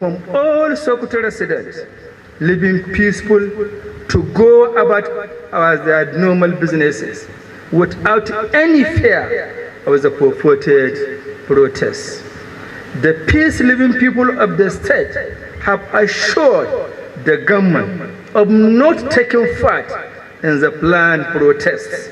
from all Sokoto residents living peaceful to go about their normal businesses without any fear of the purported protests. The peace-loving people of the state have assured the government of not taking part in the planned protests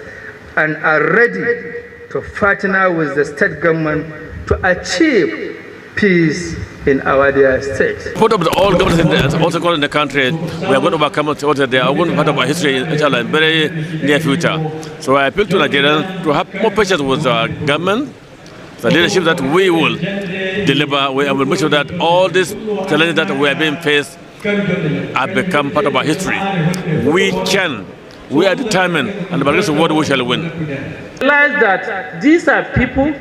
and are ready to partner with the state government to achieve peace in our dear state. Part of all governments also in the country, we are going to overcome what they are going to part of our history in the very near future. So I appeal to Nigerians to have more patience with our government, the leadership that we will deliver. We will make sure that all these challenges that we are being faced have become part of our history. We are determined, and by the grace of God we shall win. Realize that these are people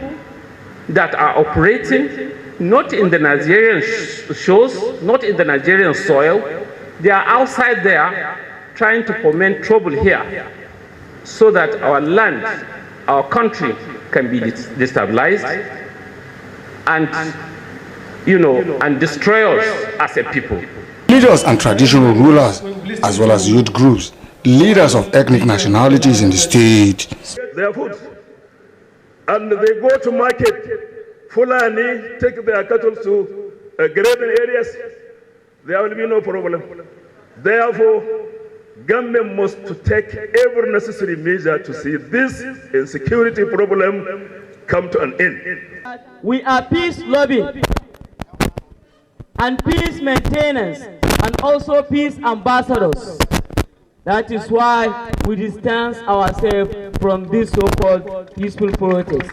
that are operating not in the Nigerian shores, not in the Nigerian soil. They are outside there trying to foment trouble here so that our land, our country can be destabilized and, and destroy us as a people. Leaders and traditional rulers, as well as youth groups, leaders of ethnic nationalities in the state. Their food, and they go to market. Fulani take their cattle to grazing areas. There will be no problem. Therefore, government must take every necessary measure to see this insecurity problem come to an end. We are peace-loving and peace maintainers and also peace ambassadors. That is why we distance ourselves from this so-called peaceful protest.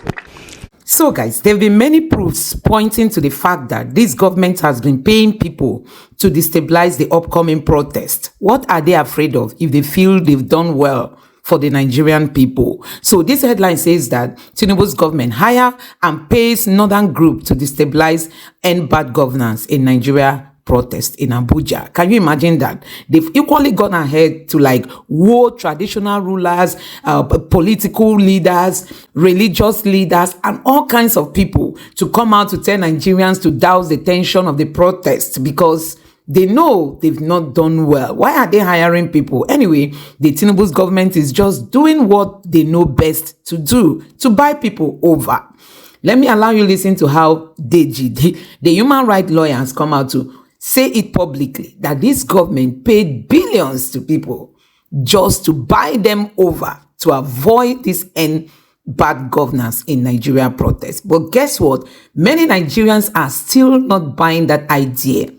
So guys, there have been many proofs pointing to the fact that this government has been paying people to destabilize the upcoming protest. What are they afraid of if they feel they've done well for the Nigerian people? So this headline says that Tinubu's government hire and pays northern group to destabilize and bad governance in Nigeria protest in Abuja. Can you imagine that? They've equally gone ahead to woo traditional rulers, political leaders, religious leaders, and all kinds of people to come out to tell Nigerians to douse the tension of the protest because they know they've not done well. Why are they hiring people? Anyway, the Tinubu's government is just doing what they know best to do, to buy people over. Let me allow you to listen to how Deji, the human rights lawyer, has come out to say it publicly that this government paid billions to people just to buy them over to avoid this bad governance in Nigeria protests. But guess what? Many Nigerians are still not buying that idea.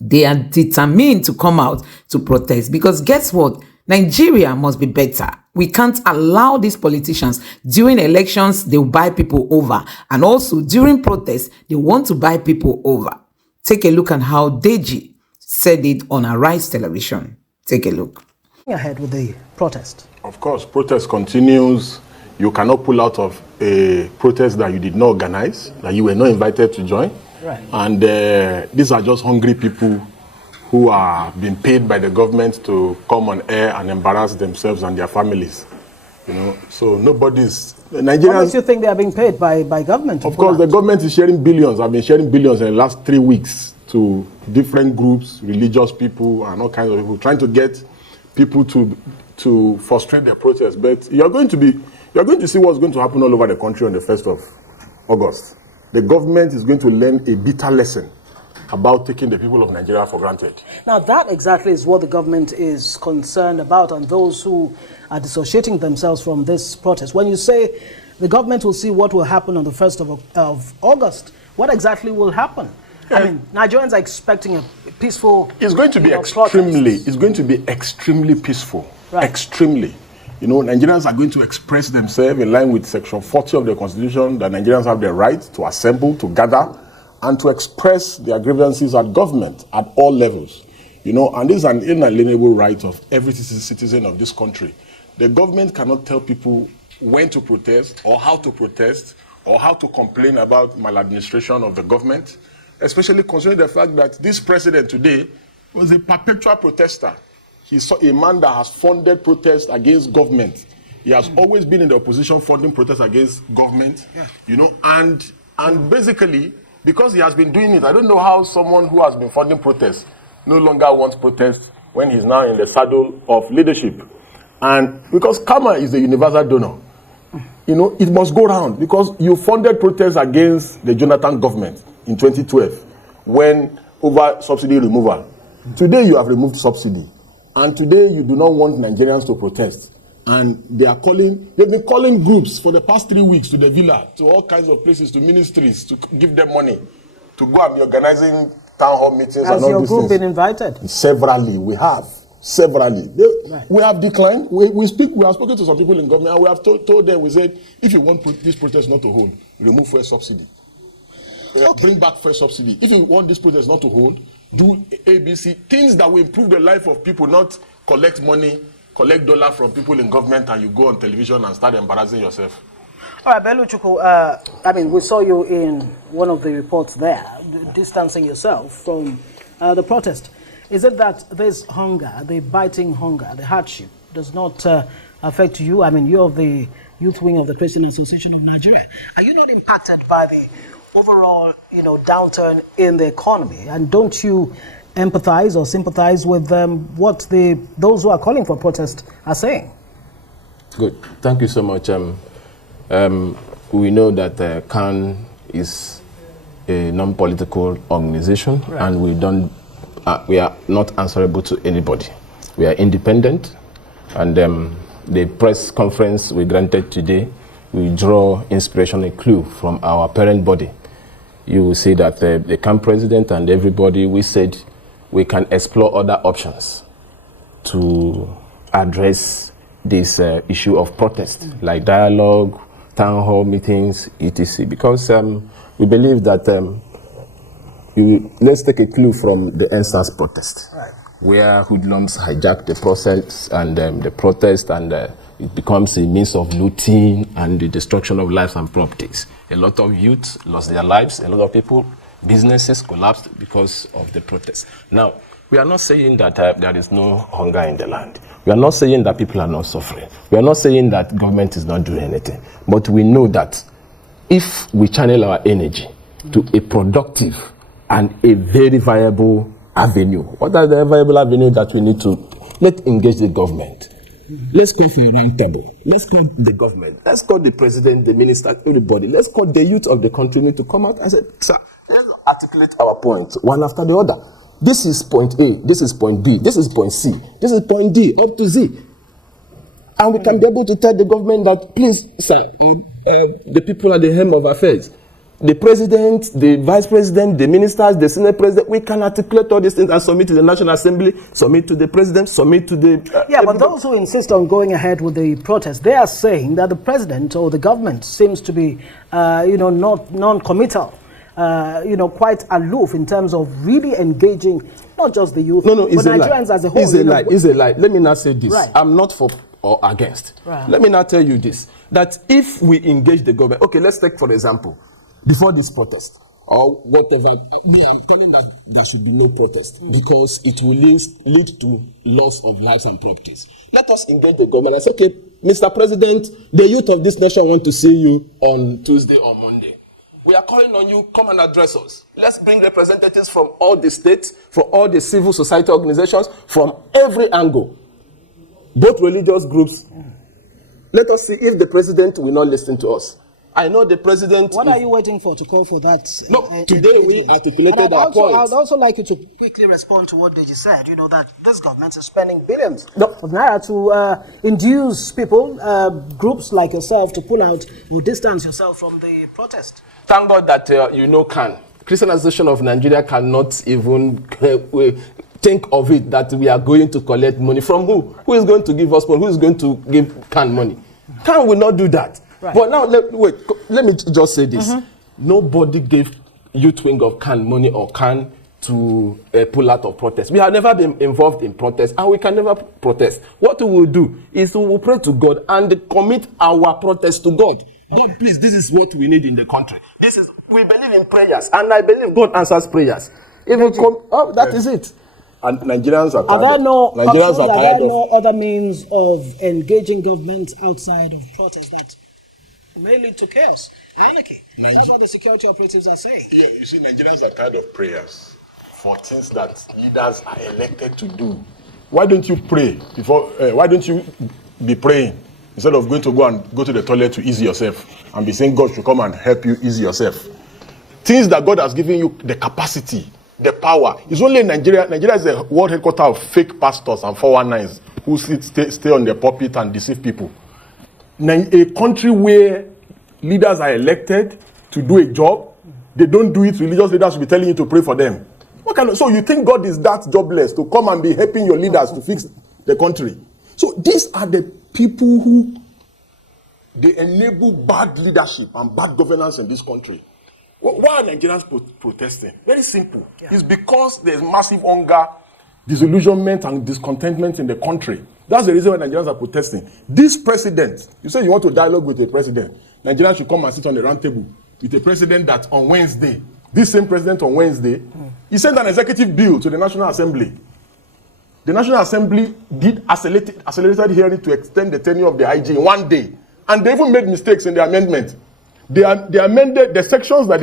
They are determined to come out to protest because guess what? Nigeria must be better. We can't allow these politicians during elections, they'll buy people over. And also during protests, they want to buy people over. Take a look at how Deji said it on Arise Television. Take a look. Ahead with the protest. Of course, protest continues. You cannot pull out of a protest that you did not organize, that you were not invited to join. Right. And these are just hungry people who are being paid by the government to come on air and embarrass themselves and their families. So nobody's... Nigerians, what makes you think they are being paid by government? Of course, the government is sharing billions. I've been sharing billions in the last 3 weeks to different groups, religious people, and all kinds of people, trying to get people to frustrate their protests. But you're going to see what's going to happen all over the country on the 1st of August. The government is going to learn a bitter lesson about taking the people of Nigeria for granted. Now, that exactly is what the government is concerned about, and those who are dissociating themselves from this protest. When you say the government will see what will happen on the 1st of August, what exactly will happen? I mean, Nigerians are expecting a peaceful... It's going to be extremely peaceful. Right. Extremely. Nigerians are going to express themselves in line with Section 40 of the Constitution, that Nigerians have the right to assemble, to gather, and to express their grievances at government at all levels. And this is an inalienable right of every citizen of this country. The government cannot tell people when to protest or how to complain about maladministration of the government, especially considering the fact that this president today was a perpetual protester. He's a man that has funded protests against government. He has always been in the opposition funding protests against government, and basically because he has been doing it. I don't know how someone who has been funding protests no longer wants protests when he's now in the saddle of leadership. And because karma is a universal donor, you know, it must go round, because you funded protests against the Jonathan government in 2012 when over subsidy removal. Today you have removed subsidy, and today you do not want Nigerians to protest. And they've been calling groups for the past 3 weeks to the villa, to all kinds of places, to ministries, to give them money, to go and be organizing town hall meetings and all these things. Has your group been invited? Severally, we have. Severally. We have declined. We have spoken to some people in government, and we have told them, we said, if you want this protest not to hold, remove fuel subsidy. Bring back fuel subsidy. If you want this protest not to hold, do ABC, things that will improve the life of people, not collect money, collect dollar from people in government, and you go on television and start embarrassing yourself. All right, Bello Chukwu, I mean, we saw you in one of the reports there, distancing yourself from the protest. Is it that this hunger, the biting hunger, the hardship, does not affect you? I mean, you're of the youth wing of the Christian Association of Nigeria. Are you not impacted by the overall, downturn in the economy? And don't you empathize or sympathize with what those who are calling for protest are saying? Good. Thank you so much. We know that CAN is a non-political organization, right, and we are not answerable to anybody. We are independent, and the press conference we granted today, we draw inspiration and clue from our parent body. You will see that the CAN president and everybody, we said we can explore other options to address this issue of protest, like dialogue, town hall meetings, etc. Because we believe that let's take a clue from the NSAS protest, right, where hoodlums hijacked the process and the protest, and it becomes a means of looting and the destruction of lives and properties. A lot of youth lost their lives. A lot of people, businesses collapsed because of the protest. Now, we are not saying that there is no hunger in the land. We are not saying that people are not suffering. We are not saying that government is not doing anything. But we know that if we channel our energy to a productive and a very viable avenue, what are the viable avenues that we need to? Let's engage the government. Let's call for a round table. Let's call the government. Let's call the president, the minister, everybody. Let's call the youth of the country to come out and say, sir, let's articulate our points one after the other. This is point A, this is point B, this is point C, this is point D, up to Z. And we can be able to tell the government that, please, sir, the people are the helm of affairs. The president, the vice president, the ministers, the senate president, we can articulate all these things and submit to the National Assembly, submit to the president, submit to the... yeah, but those who insist on going ahead with the protest, they are saying that the president or the government seems to be, not non-committal. Quite aloof in terms of really engaging not just the youth, but Nigerians as a whole. It's a lie. Let me not say this. Right. I'm not for or against. Right. Let me not tell you this, that if we engage the government, okay, let's take for example, before this protest, or whatever, we are calling that there should be no protest because it will lead to loss of lives and properties. Let us engage the government and say, okay, Mr. President, the youth of this nation want to see you on Tuesday or Monday. We are calling on you, come and address us. Let's bring representatives from all the states, from all the civil society organizations, from every angle, both religious groups. Let us see if the president will not listen to us. I know the president... What are you waiting for to call for that? No, today we articulated our point. I would also like you to quickly respond to what Deji said, that this government is spending billions of naira to induce people, groups like yourself, to pull out or distance yourself from the protest. Thank God that CAN, Christian Association of Nigeria, cannot even think of it that we are going to collect money from who? Who is going to give us money? Who is going to give CAN money? CAN will not do that. Right. But now, let me just say this. Nobody gave youth wing of CAN money or CAN to pull out of protest. We have never been involved in protest, and we can never protest. What we will do is we will pray to God and commit our protest to God. God, please, this is what we need in the country. We believe in prayers, and I believe God answers prayers. That is it. And Nigerians are tired. Are there no other means of engaging government outside of protest that may lead to chaos? anarchy. That's what the security operatives are saying. Yeah, you see, Nigerians are tired of prayers for things that leaders are elected to do. Why don't you pray before? Why don't you be praying instead of going to the toilet to ease yourself and be saying God should come and help you ease yourself? Things that God has given you the capacity, the power. It's only in Nigeria. Nigeria is the world headquarters of fake pastors and 419s who stay on the pulpit and deceive people. A country where leaders are elected to do a job, they don't do it. Religious leaders will be telling you to pray for them. So you think God is that jobless to come and be helping your leaders to fix the country? So these are the people who they enable bad leadership and bad governance in this country. Why are Nigerians protesting? Very simple. Yeah. It's because there's massive hunger, disillusionment, and discontentment in the country. That's the reason why Nigerians are protesting. This president, you say you want to dialogue with a president, Nigerians should come and sit on the round table with a president that on Wednesday, this same president on Wednesday, he sent an executive bill to the National Assembly. The National Assembly did accelerated hearing to extend the tenure of the IG in 1 day. And they even made mistakes in the amendment. They amended the sections that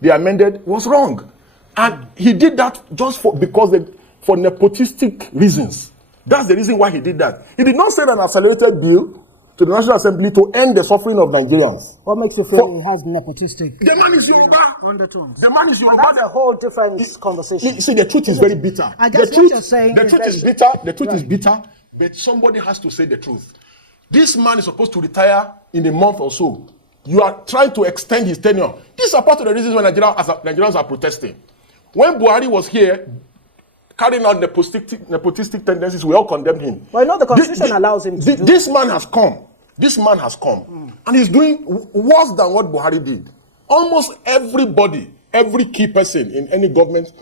they amended was wrong. And he did that just for nepotistic reasons. That's the reason why he did that. He did not send an accelerated bill to the National Assembly to end the suffering of Nigerians. What makes you feel he has nepotistic? The man is Yoruba. Undertones. The man is Yoruba. That's a whole different conversation. You see, the truth is very bitter. I guess what you're saying the truth is bitter. The truth is bitter, but somebody has to say the truth. This man is supposed to retire in a month or so. You are trying to extend his tenure. These are part of the reasons why Nigerians are protesting. When Buhari was here, carrying out nepotistic tendencies, we all condemned him. Well, no, the Constitution allows him to do this man has come. This man has come. And he's doing worse than what Buhari did. Almost everybody, every key person in any government,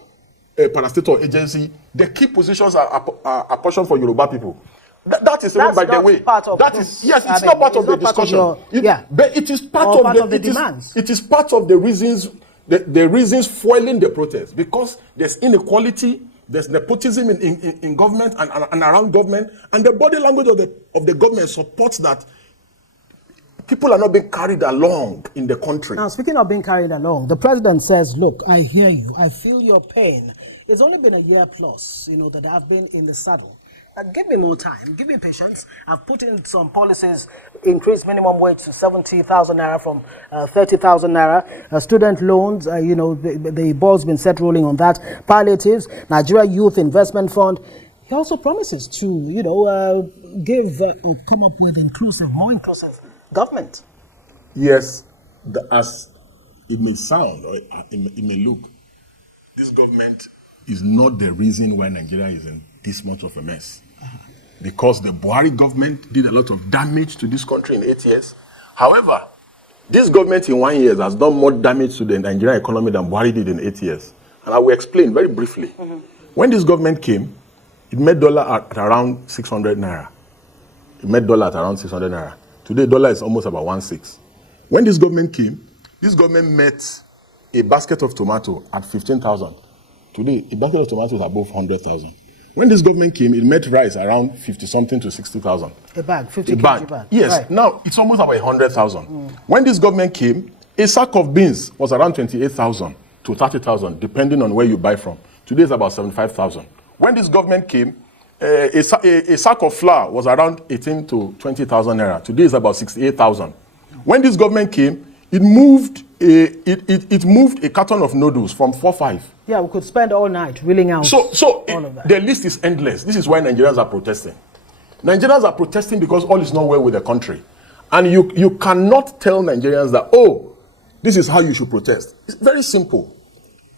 parastatal agency, the key positions are apportioned for Yoruba people. That is even by the way. It's not part of the discussion. But it is part of the demands. It is part of the reasons, the reasons fueling the protest, because there's inequality, there's nepotism in government and around government, and the body language of the government supports that people are not being carried along in the country. Now, speaking of being carried along, the president says, look, I hear you, I feel your pain. It's only been a year plus, that I've been in the saddle. Give me more time, give me patience. I've put in some policies, increase minimum wage to 70,000 naira from 30,000 naira. Student loans, the ball's been set rolling on that. Palliatives, Nigeria Youth Investment Fund. He also promises to, come up with more inclusive government. Yes, as it may sound or it may look, this government is not the reason why Nigeria is in this much of a mess. Because the Buhari government did a lot of damage to this country in 8 years. However, this government in 1 year has done more damage to the Nigerian economy than Buhari did in 8 years. And I will explain very briefly. When this government came, it made dollar at around 600 naira. It made dollar at around 600 naira. Today, dollar is almost about 1.6. When this government came, this government met a basket of tomato at 15,000. Today, a basket of tomatoes is above 100,000. When this government came, it met rice around 50-something to 60,000. A bag, 50 kg bag. Yes, right. Now it's almost about 100,000. When this government came, a sack of beans was around 28,000 to 30,000, depending on where you buy from. Today it's about 75,000. When this government came, a sack of flour was around 18 to 20,000 naira. Today it's about 68,000. When this government came, it moved a carton of noodles from 4.5. Yeah, we could spend all night reeling out all of that. The list is endless. This is why Nigerians are protesting. Nigerians are protesting because all is not well with the country. And you cannot tell Nigerians that, oh, this is how you should protest. It's very simple.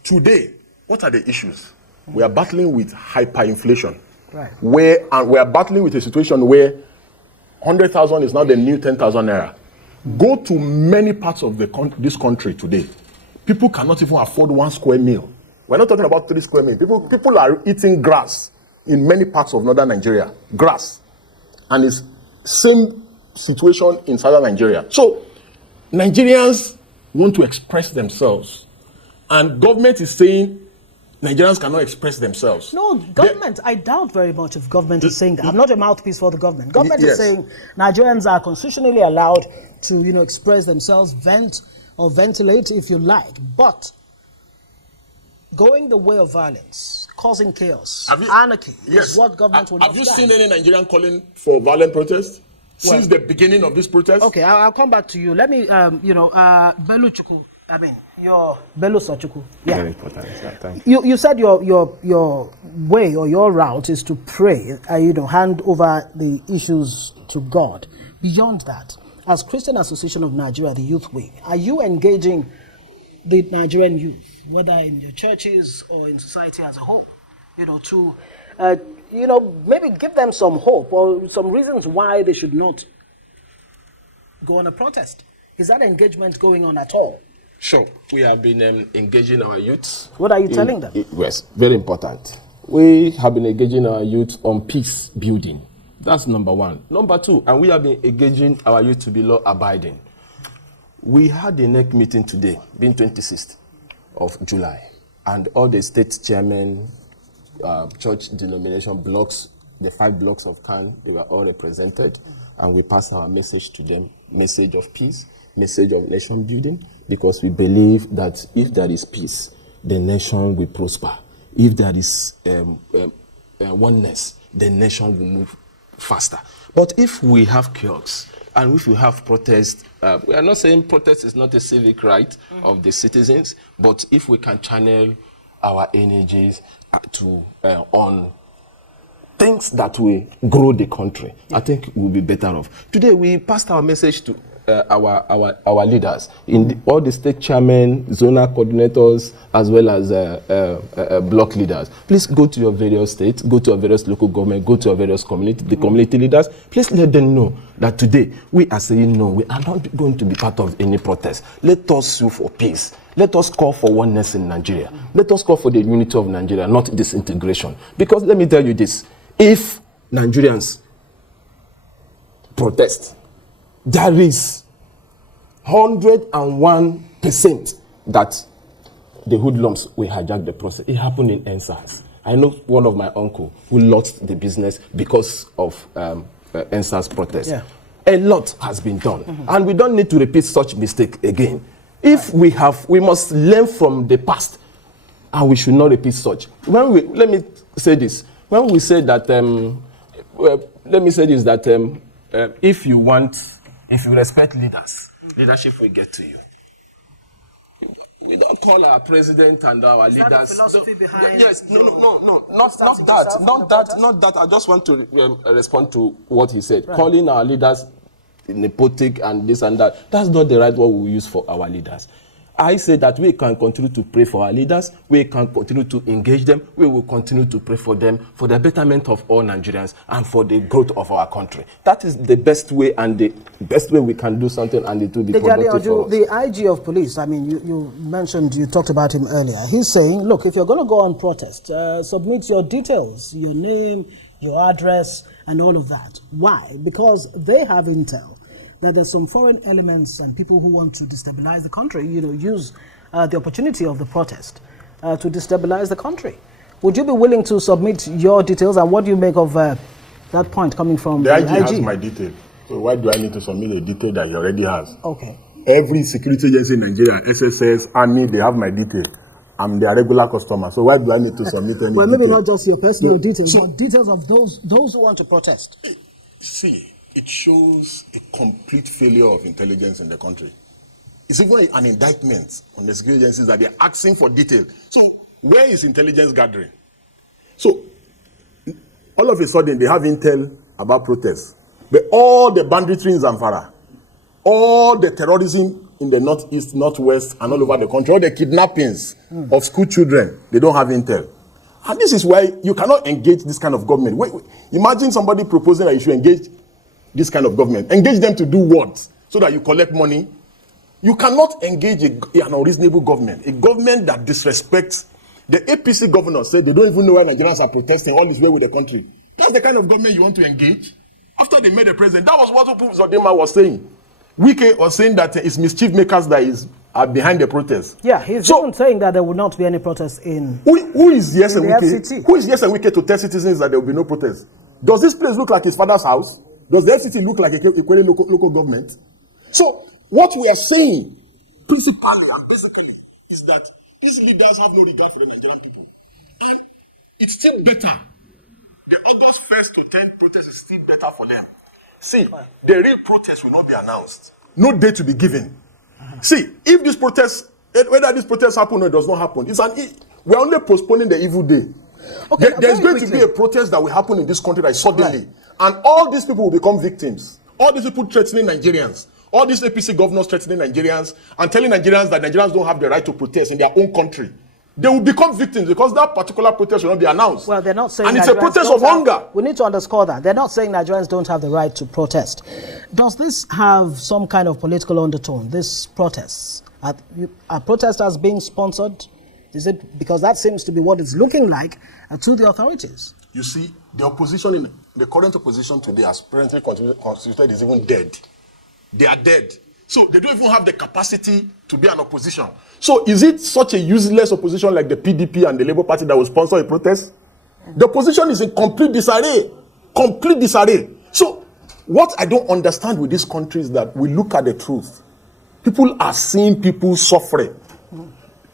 Today, what are the issues? We are battling with hyperinflation. Right. And we are battling with a situation where 100,000 is now the new 10,000 naira. Go to many parts of this country today. People cannot even afford 1 square meal. We're not talking about 3 square meals. People are eating grass in many parts of northern Nigeria. Grass. And it's same situation in southern Nigeria. So Nigerians want to express themselves. And government is saying Nigerians cannot express themselves. No, government, I doubt very much if government is saying that. I'm not a mouthpiece for the government. Government is saying Nigerians are constitutionally allowed to, express themselves, vent or ventilate if you like, but going the way of violence, causing chaos, anarchy is what government will not stand. Have you stand. seen any Nigerian calling for violent protests since the beginning of this protest? Okay, I'll come back to you. Let me, Belu Chukwu, your Belu Sochukwu. Yeah. Very important. Thank you. You said your way or your route is to pray, hand over the issues to God. Beyond that, as Christian Association of Nigeria, the Youth Wing, are you engaging the Nigerian youth, whether in your churches or in society as a whole, to, maybe give them some hope or some reasons why they should not go on a protest? Is that engagement going on at all? Sure. We have been engaging our youth. What are you telling them? Yes, very important. We have been engaging our youth on peace building. That's number one. Number two, and we have been engaging our youth to be law-abiding. We had a NEC meeting today, being 26th of July, and all the state chairmen, church denomination blocks, the 5 blocks of CAN, they were all represented, and we passed our message to them, message of peace, message of nation building, because we believe that if there is peace, the nation will prosper. If there is oneness, the nation will move faster. But if we have chaos, and if we have protest, we are not saying protest is not a civic right of the citizens, but if we can channel our energies on things that will grow the country, I think we'll be better off. Today we passed our message to our leaders, all the state chairmen, zonal coordinators, as well as block leaders. Please go to your various states, go to your various local government, go to your various the community leaders. Please let them know that today we are saying no, we are not going to be part of any protest. Let us sue for peace. Let us call for oneness in Nigeria. Let us call for the unity of Nigeria, not disintegration. Because let me tell you this, if Nigerians protest, there is 101% that the hoodlums will hijack the process. It happened in NSAS. I know one of my uncle who lost the business because of NSAS protest. Yeah. A lot has been done, and we don't need to repeat such mistake again. If we must learn from the past, and we should not repeat such. Let me say this. When we say that, if you respect leaders, leadership will get to you. We don't call our president and our leaders. That the philosophy behind? Yes, no, not that. I just want to respond to what he said. Right. Calling our leaders nepotic and this and that. That's not the right word we use for our leaders. I say that we can continue to pray for our leaders, we can continue to engage them, we will continue to pray for them, for the betterment of all Nigerians and for the growth of our country. That is the best way, and the best way we can do something, and it will be productive for us. The IG of police, you talked about him earlier. He's saying, look, if you're going to go on protest, submit your details, your name, your address, and all of that. Why? Because they have intel that there's some foreign elements and people who want to destabilize the country, use the opportunity of the protest to destabilize the country. Would you be willing to submit your details, and what do you make of that point coming from the IG? Has my detail. So why do I need to submit a detail that he already has? Okay. Every security agency in Nigeria, SSS, Army, they have my detail. I'm their regular customer. So why do I need to submit any Well, maybe detail? not just your personal details, but details of those who want to protest. See, it shows a complete failure of intelligence in the country. It's even an indictment on the security agencies that they're asking for detail. So where is intelligence gathering? So all of a sudden they have intel about protests. But all the banditry in Zamfara, all the terrorism in the northeast, northwest, and all over the country, all the kidnappings of school children, they don't have intel. And this is why you cannot engage this kind of government. Wait. Imagine somebody proposing that you should engage this kind of government. Engage them to do what? So that you collect money? You cannot engage an unreasonable government. A government that disrespects. The APC governors said they don't even know why Nigerians are protesting all this way with the country. That's the kind of government you want to engage? After they made the president, that was what Zodema was saying. Wike was saying that it's mischief makers that are behind the protest. Yeah, he's even saying that there will not be any protest in Who is Yes and Wike? FCT? Who is Yes and Wike to tell citizens that there will be no protest? Does this place look like his father's house? Does the FCT look like a local government? So what we are saying principally and basically is that these leaders have no regard for the Nigerian people. And it's still better. The August 1st to 10th protest is still better for them. See, the real protest will not be announced. No date to be given. See, if this protest, whether this protest happen or it does not happen, we're only postponing the evil day. Okay, there's going to be a protest that will happen in this country that is suddenly, and all these people will become victims. All these people threatening Nigerians, all these APC governors threatening Nigerians and telling Nigerians that Nigerians don't have the right to protest in their own country. They will become victims because that particular protest will not be announced. Well, they're not saying and it's a protest of hunger. We need to underscore that. They're not saying Nigerians don't have the right to protest. Does this have some kind of political undertone, this protests? Are protesters being sponsored? Is it because that seems to be what it's looking like to the authorities? You see, the opposition, the current opposition today, as presently constituted, is even dead. They are dead. So they don't even have the capacity to be an opposition. So is it such a useless opposition like the PDP and the Labour Party that will sponsor a protest? The opposition is in complete disarray. Complete disarray. So what I don't understand with this country is that we look at the truth. People are seeing people suffering.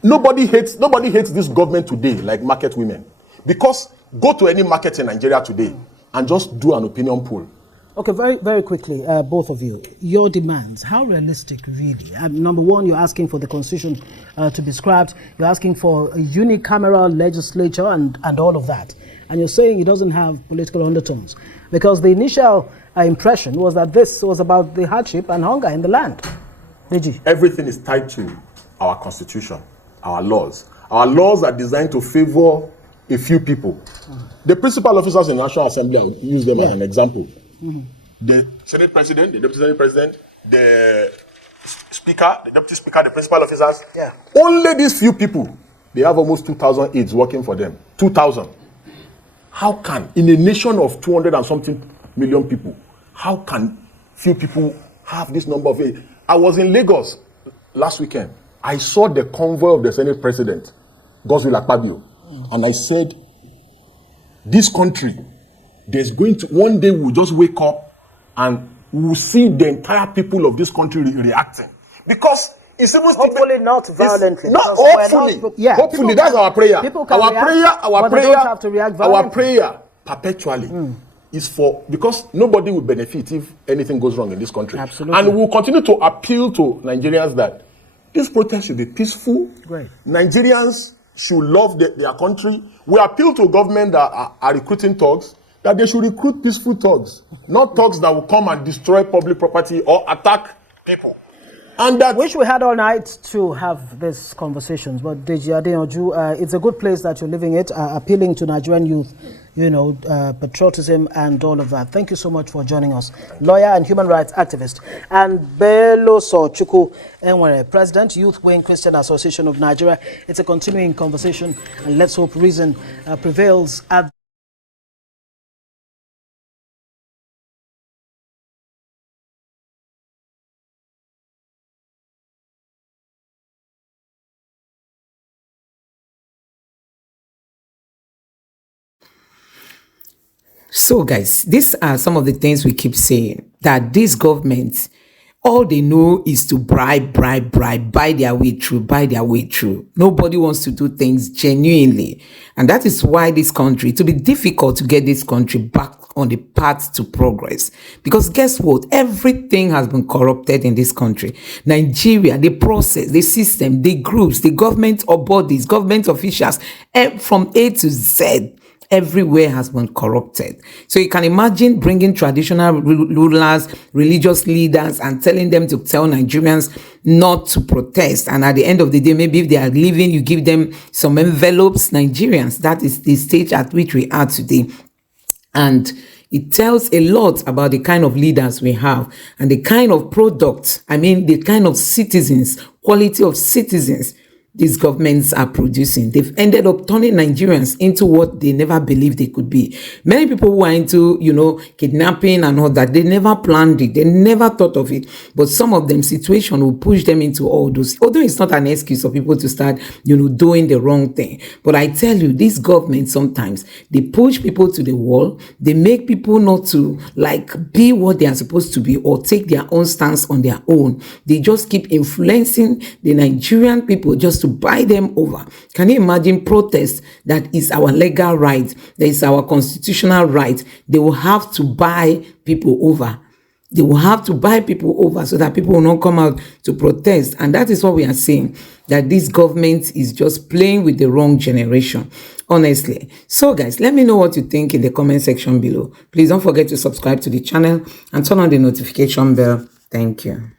Nobody hates this government today like market women. Because go to any market in Nigeria today and just do an opinion poll. Okay, very, very quickly, both of you, your demands, how realistic really? Number one, you're asking for the constitution to be scrapped. You're asking for a unicameral legislature and all of that. And you're saying it doesn't have political undertones. Because the initial impression was that this was about the hardship and hunger in the land. Deji? Everything is tied to our constitution, our laws. Our laws are designed to favor a few people. The principal officers in the National Assembly, I'll use them as an example. The Senate President, the Deputy Senate President, the Speaker, the Deputy Speaker, the principal officers. Only these few people, they have almost 2,000 aides working for them. 2,000. How can, in a nation of 200 and something million people, how can few people have this number of aides? I was in Lagos last weekend. I saw the convoy of the Senate President, Godswill Akpabio, and I said, this country, there's going to, one day we'll just wake up and we'll see the entire people of this country reacting. Because it's even hopefully not violently. Not hopefully. Hopefully, that's our prayer. Our prayer perpetually is for, because nobody will benefit if anything goes wrong in this country. Absolutely. And we'll continue to appeal to Nigerians that this protest should be peaceful. Great. Nigerians should love their country. We appeal to government that are recruiting thugs, that they should recruit peaceful thugs, not thugs that will come and destroy public property or attack people. And that wish we had all night to have these conversations, but Deji Adeyanju, it's a good place that you're living it, appealing to Nigerian youth, you know, patriotism and all of that. Thank you so much for joining us. Lawyer and human rights activist, and Bello Sochukwu Enwere, President, Youth Wing Christian Association of Nigeria. It's a continuing conversation, and let's hope reason prevails at So guys, these are some of the things we keep saying, that this government, all they know is to bribe, buy their way through. Nobody wants to do things genuinely. And that is why this country, it will be difficult to get this country back on the path to progress. Because guess what? Everything has been corrupted in this country. Nigeria, the process, the system, the groups, the government or bodies, government officials, from A to Z, everywhere has been corrupted. So you can imagine bringing traditional rulers, religious leaders, and telling them to tell Nigerians not to protest. And at the end of the day, maybe if they are leaving, you give them some envelopes. Nigerians, that is the stage at which we are today. And it tells a lot about the kind of leaders we have and the kind of product, the kind of citizens, quality of citizens these governments are producing. They've ended up turning Nigerians into what they never believed they could be. Many people who are into, kidnapping and all that, they never planned it. They never thought of it. But some of them, situation will push them into all those. Although it's not an excuse for people to start, doing the wrong thing. But I tell you, these governments sometimes, they push people to the wall. They make people not to, be what they are supposed to be or take their own stance on their own. They just keep influencing the Nigerian people just to buy them over. Can you imagine protest that is our legal right, that is our constitutional right? They will have to buy people over. They will have to buy people over so that people will not come out to protest. And that is what we are saying, that this government is just playing with the wrong generation, honestly. So guys, let me know what you think in the comment section below. Please don't forget to subscribe to the channel and turn on the notification bell. Thank you.